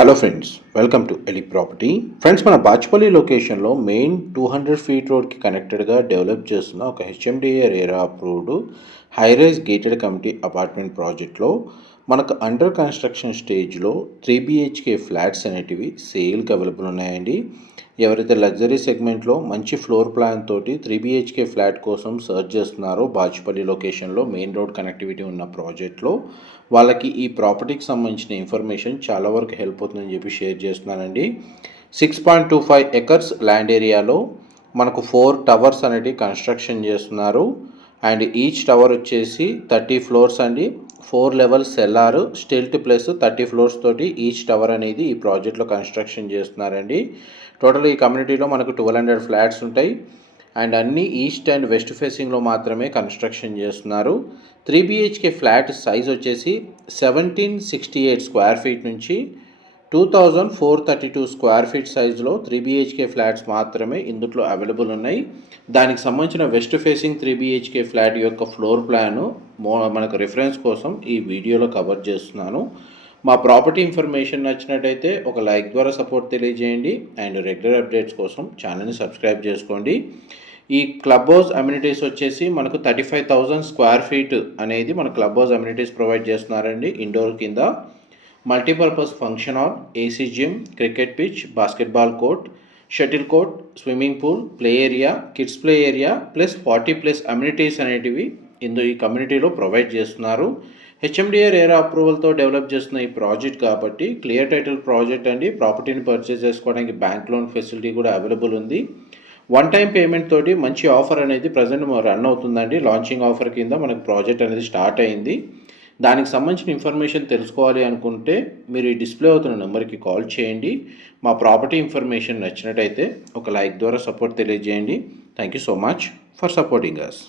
Hello friends, welcome to Eli property. Friends, మన బాచ్పల్లి లొకేషన్లో main 200 feet రోడ్కి కనెక్టెడ్గా డెవలప్ చేస్తున్న ఒక HMDA RERA approved high-rise gated committee apartment ప్రాజెక్ట్లో మనకు అండర్ కన్స్ట్రక్షన్ స్టేజ్లో 3 BHK ఫ్లాట్స్ అనేటివి సేల్కి అవైలబుల్ ఉన్నాయండి. ఎవరైతే లగ్జరీ సెగ్మెంట్లో మంచి ఫ్లోర్ ప్లాన్ తోటి 3 BHK ఫ్లాట్ కోసం సర్చ్ చేస్తున్నారో బాచ్పల్లి లొకేషన్లో మెయిన్ రోడ్ కనెక్టివిటీ ఉన్న ప్రాజెక్ట్లో వాళ్ళకి ఈ ప్రాపర్టీకి సంబంధించిన ఇన్ఫర్మేషన్ చాలా వరకు హెల్ప్ అవుతుందని చెప్పి షేర్ చేస్తున్నానండి. 6.25 ఎకర్స్ ల్యాండ్ ఏరియాలో మనకు 4 టవర్స్ అనేవి కన్స్ట్రక్షన్ చేస్తున్నారు. అండ్ ఈచ్ టవర్ వచ్చేసి 30 ఫ్లోర్స్ అండి. 4 levels cellar stilt plus 30 floors తోటి ఈచ్ టవర్ అనేది ఈ ప్రాజెక్ట్లో కన్స్ట్రక్షన్ చేస్తున్నారండి. టోటల్ ఈ కమ్యూనిటీలో మనకు 1200 ఫ్లాట్స్ ఉంటాయి. అండ్ అన్నీ ఈస్ట్ అండ్ వెస్ట్ ఫేసింగ్లో మాత్రమే కన్స్ట్రక్షన్ చేస్తున్నారు. 3 BHK ఫ్లాట్ సైజ్ వచ్చేసి 1768 స్క్వేర్ ఫీట్ నుంచి 2432 స్క్వేర్ ఫీట్ సైజులో 3 BHK ఫ్లాట్స్ మాత్రమే ఇందులో అవైలబుల్ ఉన్నాయి. దానికి సంబంధించిన వెస్ట్ ఫేసింగ్ 3 BHK ఫ్లాట్ యొక్క ఫ్లోర్ ప్లాను మనకు రిఫరెన్స్ కోసం ఈ వీడియోలో కవర్ చేస్తున్నాను. మా ప్రాపర్టీ ఇన్ఫర్మేషన్ నచ్చినట్టయితే ఒక లైక్ ద్వారా సపోర్ట్ తెలియజేయండి. అండ్ రెగ్యులర్ అప్డేట్స్ కోసం ఛానల్ని సబ్స్క్రైబ్ చేసుకోండి. ఈ క్లబ్ హౌస్ అమ్యూనిటీస్ వచ్చేసి మనకు 35,000 స్క్వేర్ ఫీట్ అనేది మన క్లబ్ హౌస్ అమ్యూనిటీస్ ప్రొవైడ్ చేస్తున్నారండి. ఇండోర్ కింద multipurpose function hall, AC gym, cricket pitch, basketball court, shuttle court, swimming pool, play area, kids play area plus 40+ amenities అనేటివి ఈ కమ్యూనిటీలో ప్రొవైడ్ చేస్తున్నారు. హెచ్ఎండిఏ రేరా అప్రూవల్తో డెవలప్ చేస్తున్న ఈ ప్రాజెక్ట్ కాబట్టి క్లియర్ టైటిల్ ప్రాజెక్ట్ అండి. ప్రాపర్టీని పర్చేస్ చేసుకోవడానికి బ్యాంక్ లోన్ ఫెసిలిటీ కూడా అవైలబుల్ ఉంది. వన్ టైం పేమెంట్ తోటి మంచి ఆఫర్ అనేది ప్రజెంట్ రన్ అవుతుందండి. లాంచింగ్ ఆఫర్ కింద మనకు ప్రాజెక్ట్ అనేది స్టార్ట్ అయింది. దానికి సంబంధించిన ఇన్ఫర్మేషన్ తెలుసుకోవాలి అనుకుంటే మీరు ఈ డిస్ప్లే అవుతున్న నెంబర్కి కాల్ చేయండి. మా ప్రాపర్టీ ఇన్ఫర్మేషన్ నచ్చినట్టయితే ఒక లైక్ ద్వారా సపోర్ట్ తెలియజేయండి. Thank you so much for supporting us.